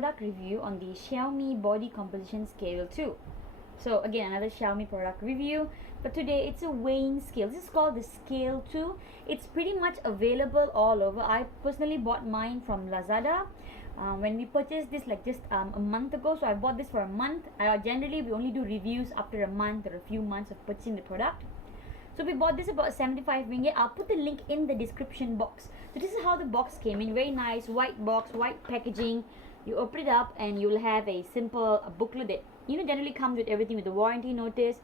product review on the Xiaomi body composition scale too. So again, another Xiaomi product review, but today it's a weighing scale. This is called the Scale 2. It's pretty much available all over. I personally bought mine from Lazada when we purchased this like just a month ago. So I bought this for a month. Generally we only do reviews after a month or a few months of purchasing the product. So we bought this about 75 ringgit. I'll put the link in the description box. So this is how the box came in. Very nice white box, white packaging. You open it up and you'll have a simple booklet that generally comes with everything, with the warranty notice,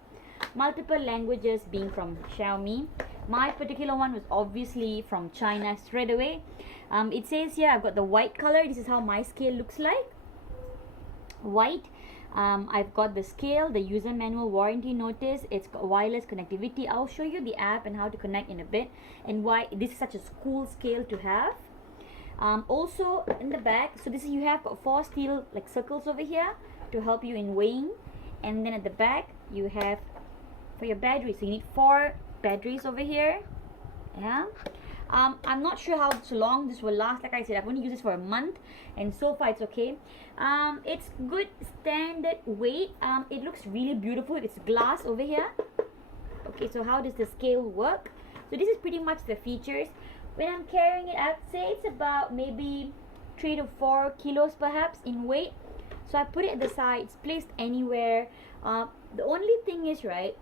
multiple languages being from Xiaomi. My particular one was obviously from China straight away. It says here I've got the white color. This is how my scale looks like. White. I've got the scale, the user manual, warranty notice. It's got wireless connectivity. I'll show you the app and how to connect in a bit, and why this is such a cool scale to have. Also in the back, so this is, you have 4 steel like circles over here to help you in weighing, and then at the back you have for your batteries. So you need 4 batteries over here. Yeah. I'm not sure how long this will last. Like I said, I've only used this for a month, and so far it's okay. It's good standard weight. It looks really beautiful. It's glass over here. Okay, so how does the scale work? So this is pretty much the features. When I'm carrying it, I'd say it's about maybe 3 to 4 kilos perhaps in weight. So I put it at the side. It's placed anywhere. The only thing is, right,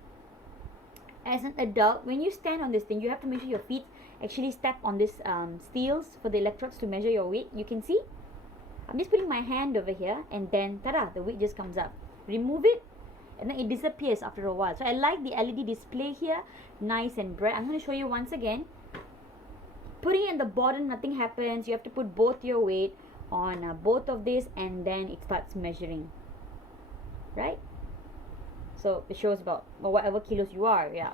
as an adult, when you stand on this thing, you have to make sure your feet actually step on this steels for the electrodes to measure your weight. You can see I'm just putting my hand over here, and then tada, the weight just comes up. Remove it and then it disappears after a while. So I like the LED display here, nice and bright. I'm going to show you once again. Putting it in the bottom, nothing happens. You have to put both your weight on both of this, and then it starts measuring, right? So it shows about whatever kilos you are. Yeah.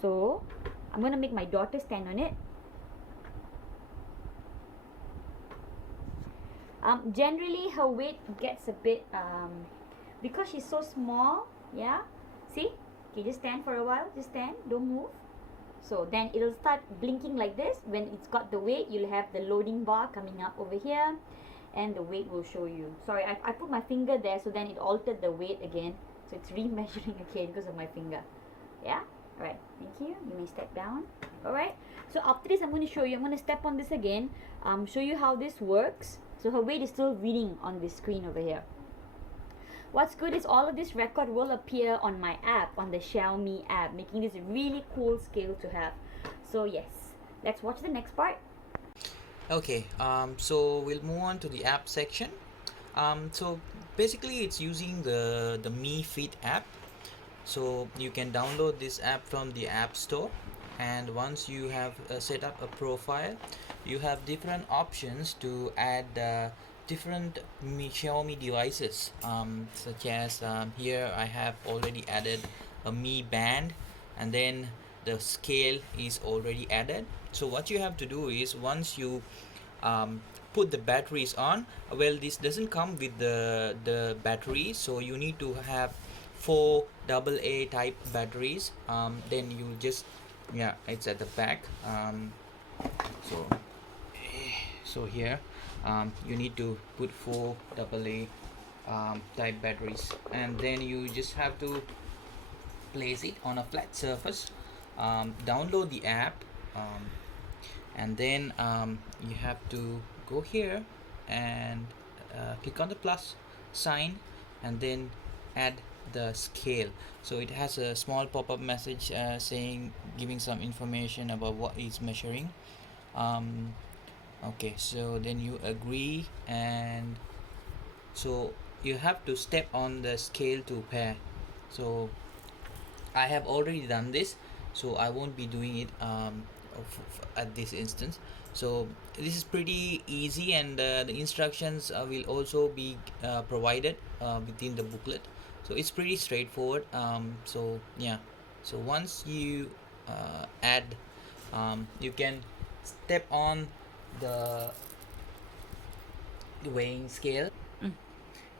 So I'm going to make my daughter stand on it. Generally her weight gets a bit because she's so small. Yeah, see, okay, just stand for a while, just stand, don't move. So then it'll start blinking like this. When it's got the weight, you'll have the loading bar coming up over here, and the weight will show you. Sorry, I put my finger there, so then it altered the weight again, so it's remeasuring again because of my finger. Yeah. Alright, thank you. You may step down. Alright, so after this I'm going to show you. I'm going to step on this again, show you how this works. So her weight is still reading on this screen over here. What's good is all of this record will appear on my app, on the Xiaomi app, making this a really cool scale to have. So yes, let's watch the next part. Okay, so we'll move on to the app section. So basically it's using the Mi Fit app. So you can download this app from the App Store, and once you have set up a profile, you have different options to add different Xiaomi devices, such as here I have already added a Mi Band, and then the scale is already added. So what you have to do is, once you put the batteries on, well, this doesn't come with the battery, so you need to have 4 AA type batteries. Then you just, yeah, it's at the back. So here you need to put 4 AA type batteries, and then you just have to place it on a flat surface, download the app, and then you have to go here and click on the plus sign, and then add the scale. So it has a small pop-up message saying, giving some information about what it's measuring. Okay, so then you agree, and so you have to step on the scale to pair. So I have already done this, so I won't be doing it at this instance. So this is pretty easy, and the instructions will also be provided within the booklet. So it's pretty straightforward. So yeah, so once you add, you can step on the weighing scale.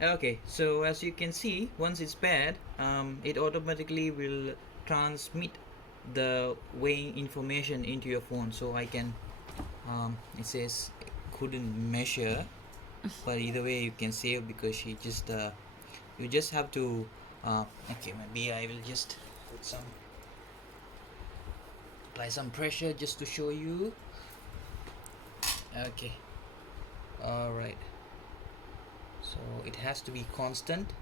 Okay, so as you can see, once it's paired, it automatically will transmit the weighing information into your phone. So I can, it says couldn't measure, but either way you can save because she just you just have to okay, maybe I will just put some apply some pressure just to show you. Okay, all right, so it has to be constant.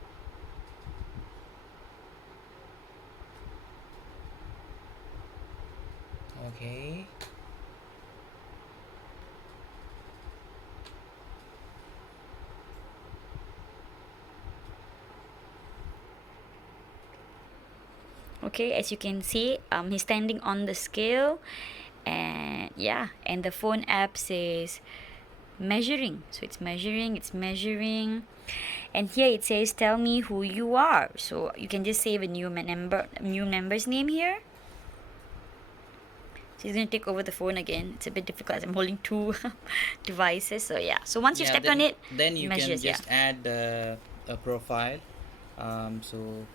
Okay, Okay, as you can see, he's standing on the scale, and yeah, and the phone app says measuring. So it's measuring, and here it says tell me who you are. So you can just save a new member's name here. So he's gonna take over the phone again. It's a bit difficult as I'm holding two devices. So yeah. So once you yeah, stepped on it, then you measures, can just add a profile. So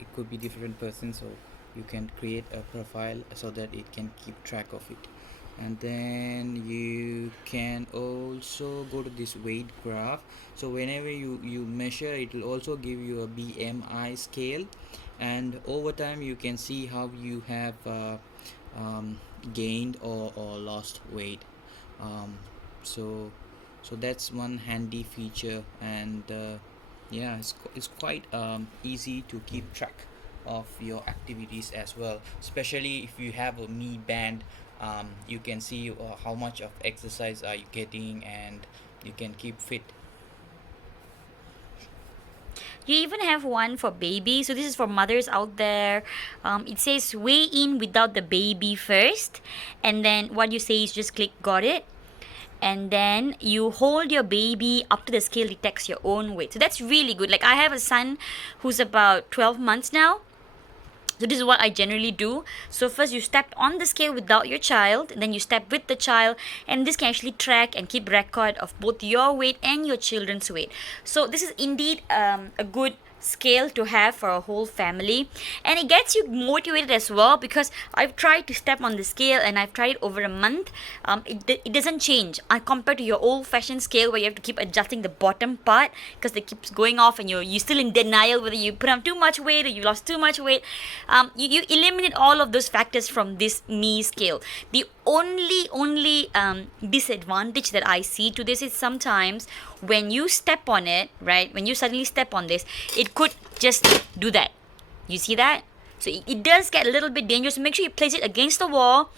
it could be different person, so you can create a profile so that it can keep track of it. And then you can also go to this weight graph. So whenever you measure, it will also give you a BMI scale, and over time you can see how you have gained or lost weight. um, so so that's one handy feature, and yeah, it's quite easy to keep track of your activities as well, especially if you have a Mi band. You can see how much of exercise are you getting, and you can keep fit. you even have one for baby. So this is for mothers out there. It says weigh in without the baby first, and then what you say is just click got it, and then you hold your baby up to the scale detects your own weight. So that's really good. Like I have a son who's about 12 months now. So this is what I generally do. So first you step on the scale without your child, then you step with the child, and this can actually track and keep record of both your weight and your children's weight. So this is indeed a good scale to have for a whole family, and it gets you motivated as well, because I've tried to step on the scale and I've tried it over a month. It doesn't change compared to your old fashioned scale where you have to keep adjusting the bottom part because it keeps going off and you're still in denial whether you put on too much weight or you lost too much weight. You eliminate all of those factors from this Mi scale. The only disadvantage that I see to this is sometimes when you step on it, right? When you suddenly step on this, it could just do that. You see that? So it does get a little bit dangerous. Make sure you place it against the wall.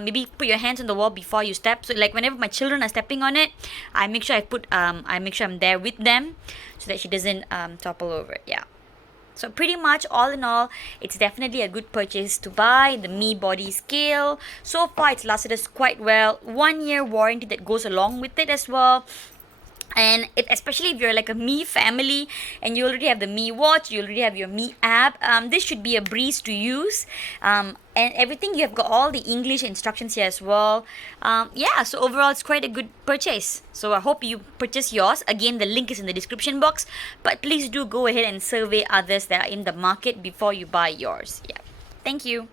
Maybe put your hands on the wall before you step. So like whenever my children are stepping on it, I make sure I'm there with them so that she doesn't topple over. Yeah. So pretty much all in all, it's definitely a good purchase to buy the Mi Body scale. So far, it's lasted us quite well. 1 year warranty that goes along with it as well. And especially if you're like a Mi family and you already have the Mi watch, you already have your Mi app, this should be a breeze to use. And everything, you have got all the English instructions here as well. Yeah, so overall it's quite a good purchase. So I hope you purchase yours. Again, the link is in the description box, but please do go ahead and survey others that are in the market before you buy yours. Yeah, thank you.